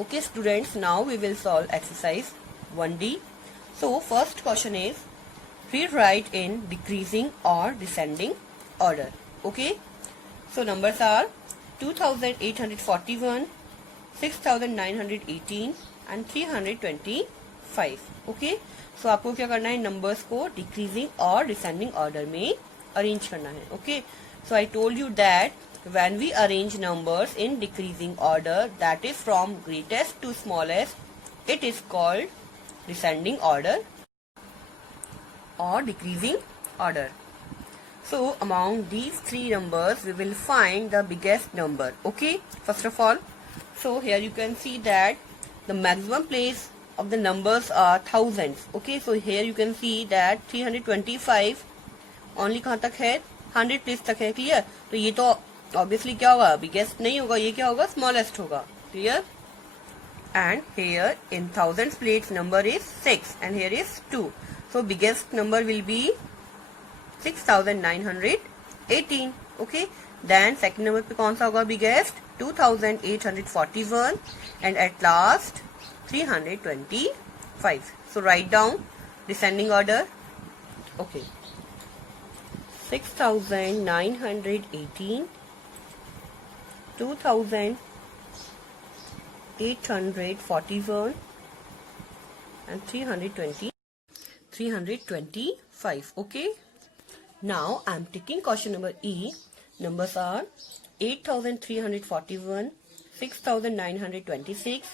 Okay students, now we will solve exercise 1D. So first question is rewrite in decreasing or descending order. Okay, so numbers are 2841, 6918 and 325. Okay, so आपको क्या करना है, numbers को decreasing or descending order में arrange करना है. Okay, so I told you that when we arrange numbers in decreasing order, that is from greatest to smallest, it is called descending order or decreasing order. So among these three numbers we will find the biggest number. Okay, first of all, so here you can see that the maximum place of the numbers are thousands. Okay, so here you can see that 325 only कहाँ तक है, 100 प्लेस तक है. क्लियर? तो ये तो ऑब्वियसली क्या होगा, बिगेस्ट नहीं होगा, ये क्या होगा, स्मॉलेस्ट होगा. Clear? And here in thousand place number is 6 and here is 2. So biggest number will be 6918. Okay, then second number पे कौन सा होगा biggest, 2841 and at last 325. So write down descending order. Okay, 6918, 2841 and 325. Okay, now I am taking question number E. Numbers are 8341, 6926,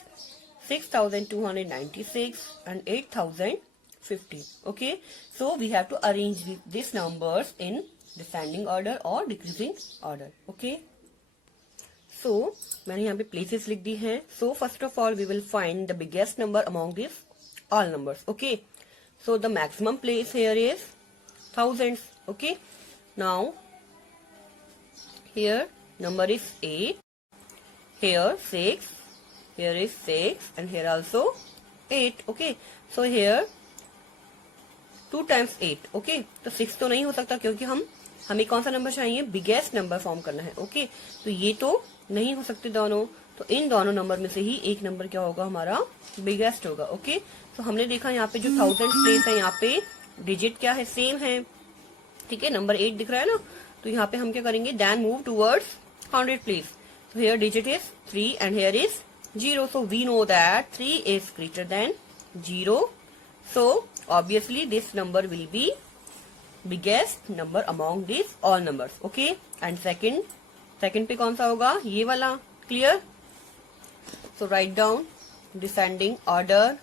6296 and 8050. Okay, so we have to arrange these numbers in descending order or decreasing order. Okay, so मैंने यहाँ पे places लिख दी हैं. So first of all we will find the biggest number among these all numbers. Okay, so the maximum place here is thousands. Okay, now here number is 8, here 6, here is 6 and here also 8. Okay, so here 2 times 8. Okay, तो 6 तो नहीं हो सकता क्योंकि हमें कौन सा नंबर चाहिए, बिगेस्ट नंबर फॉर्म करना है. ओके, तो ये तो नहीं हो सकते दोनों, तो इन दोनों नंबर में से ही एक नंबर क्या होगा, हमारा बिगेस्ट होगा. ओके, तो हमने देखा यहाँ पे जो 1000 प्लेस है, यहाँ पे डिजिट क्या है, सेम है. ठीक है, नंबर 8 दिख रहा है ना, तो यहाँ पे हम क्या करेंगे, देन मूव टूवर्ड्स 100 प्लेस. तो here digit is 3 and here is 0. So we know that 3 is greater than 0. So obviously this number will be biggest number among these all numbers. Okay, and second पे कौन सा होगा, ये वाला. Clear? So write down descending order.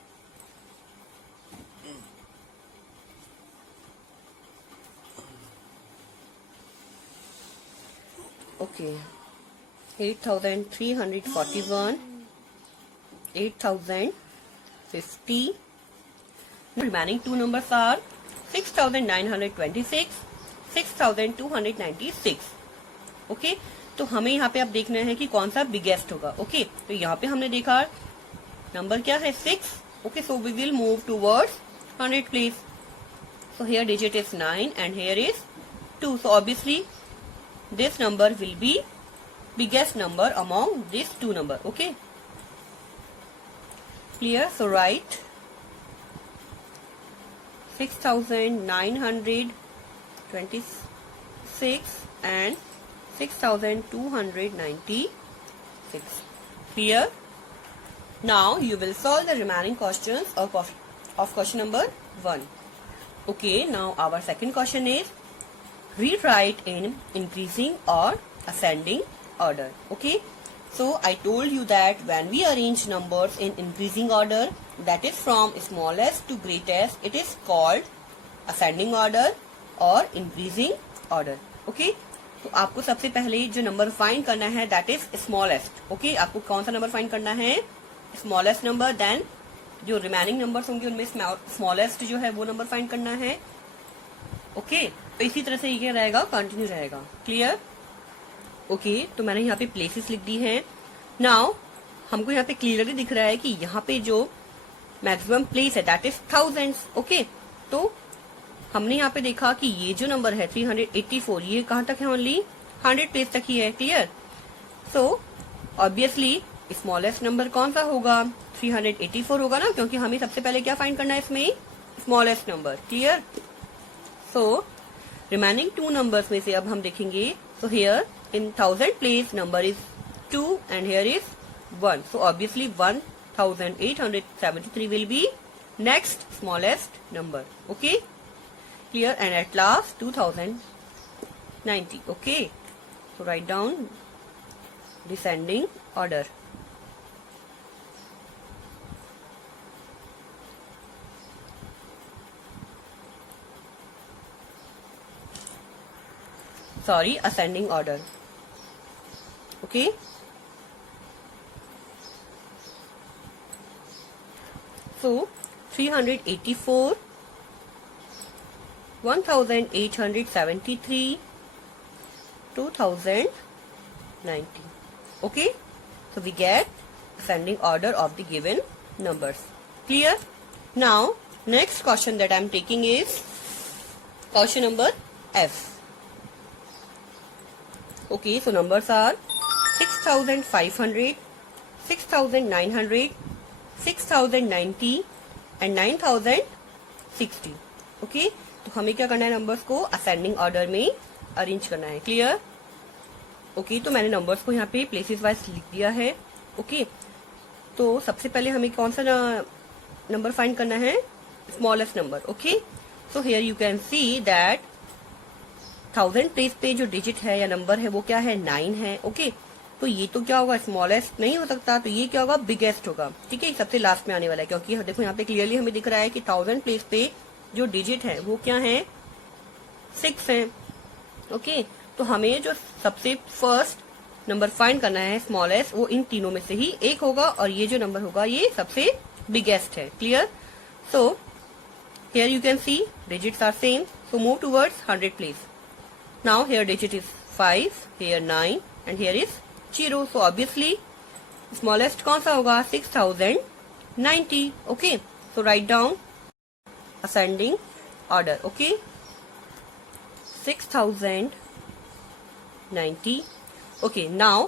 Okay, 8341, 8050. Remaining two numbers are 6926, 6296. ओके, तो हमें यहाँ पे अब देखना है कि कौन सा बिगेस्ट होगा. ओके, तो यहाँ पे हमने देखा नंबर क्या है, 6. Okay, so we will move towards 100 place. So here digit is 9 and here is 2. So obviously this number will be biggest number among this two number. Okay, clear? So write 6926 and 6296. Clear? Now you will solve the remaining questions of question number 1. Okay, now our second question is rewrite in increasing or ascending order. Okay, so I told you that when we arrange numbers in increasing order, that is from smallest to greatest, it is called ascending order or increasing order. Okay, तो आपको सबसे पहले जो number find करना है that is smallest. Okay, आपको कौन सा नंबर फाइंड करना है, smallest number. देन जो रिमेनिंग नंबर्स होंगे उनमें स्मॉलेस्ट जो है वो नंबर फाइंड करना है. ओके, तो इसी तरह से ये रहेगा, कंटिन्यू रहेगा. क्लियर? ओके, तो मैंने यहाँ पे प्लेसेस लिख दी हैं. नाउ हमको यहाँ पे क्लियरली दिख रहा है कि यहाँ पे जो मैक्सिमम प्लेस है दैट इज थाउजेंड्स. ओके, तो हमने यहाँ पे देखा कि ये जो नंबर है 384, ये कहाँ तक है, ओनली 100 प्लेस तक ही है. Clear? So obviously smallest number कौन सा होगा? 384 होगा ना, क्योंकि हमें सबसे पहले क्या फाइंड करना है इसमें? Smallest number. Clear? So remaining 2 नंबर्स में से अब हम देखेंगे। So here in 1000 place number is 2 and here is 1. So obviously 1873 will be next smallest number. Okay? Clear? And at last 2090. Okay? So write down descending order. Sorry, ascending order. Okay? So 384, 1873, 2090. Okay? So we get ascending order of the given numbers. Clear? Now next question that I am taking is question number F. Okay, so numbers are 6500, 6900, 6090 and 9060. ओके, तो हमें क्या करना है? नंबर्स को ascending order में अरेंज करना है। Clear? Okay, तो मैंने नंबर्स को यहाँ पे प्लेसेस वाइज लिख दिया है। ओके, तो सबसे पहले हमें कौन सा नंबर फाइंड करना है? Smallest number. Okay, so here you can see that 1000 प्लेस पे जो डिजिट है या नंबर है वो क्या है? 9 है। ओके, तो ये तो क्या होगा? स्मॉलेस्ट नहीं हो सकता, तो ये क्या होगा? बिगेस्ट होगा। ठीक है, सबसे लास्ट में आने वाला है, क्योंकि देखो यहाँ पे क्लियरली हमें दिख रहा है कि 1000 प्लेस पे जो डिजिट है वो क्या है? 6 है। ओके, तो हमें जो सबसे फर्स्ट नंबर फाइंड करना है स्मॉलेस्ट, वो इन तीनों में से ही एक होगा, और ये जो नंबर होगा ये सबसे बिगेस्ट है। Clear? So here you can see digits are same, so move towards 100 place. Now here digit is 5, here 9 and here is 0. So obviously smallest कौन सा होगा? 6090. Okay, so write down ascending order. Okay, 6090. Okay, now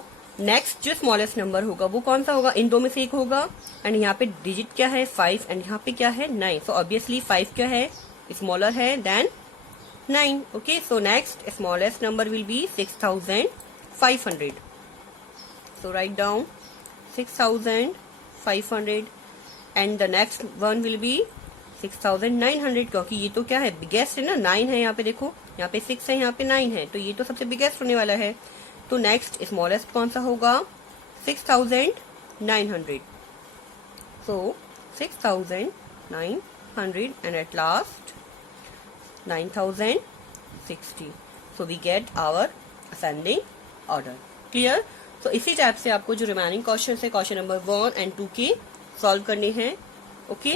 next जो smallest number होगा वो कौन सा होगा? इन दो में से एक होगा, एंड यहाँ पे डिजिट क्या है? 5 एंड यहाँ पे क्या है? 9. So obviously 5 क्या है? स्मॉलर है देन 9. Okay, so next smallest number will be 6500. So write down 6500 and the next one will be 6900, क्योंकि ये तो क्या है? बिगेस्ट है ना। 9 है यहाँ पे, देखो यहाँ पे 6 है, यहाँ पे 9 है, तो ये तो सबसे बिगेस्ट होने वाला है। तो नेक्स्ट स्मॉलेस्ट कौन सा होगा? 6900. So 6900 and at last 9060. So we get our ascending order. Clear? So इसी टाइप से आपको जो रिमेनिंग क्वेश्चन है क्वेश्चन नंबर 1 and 2 के सॉल्व करने हैं। ओके,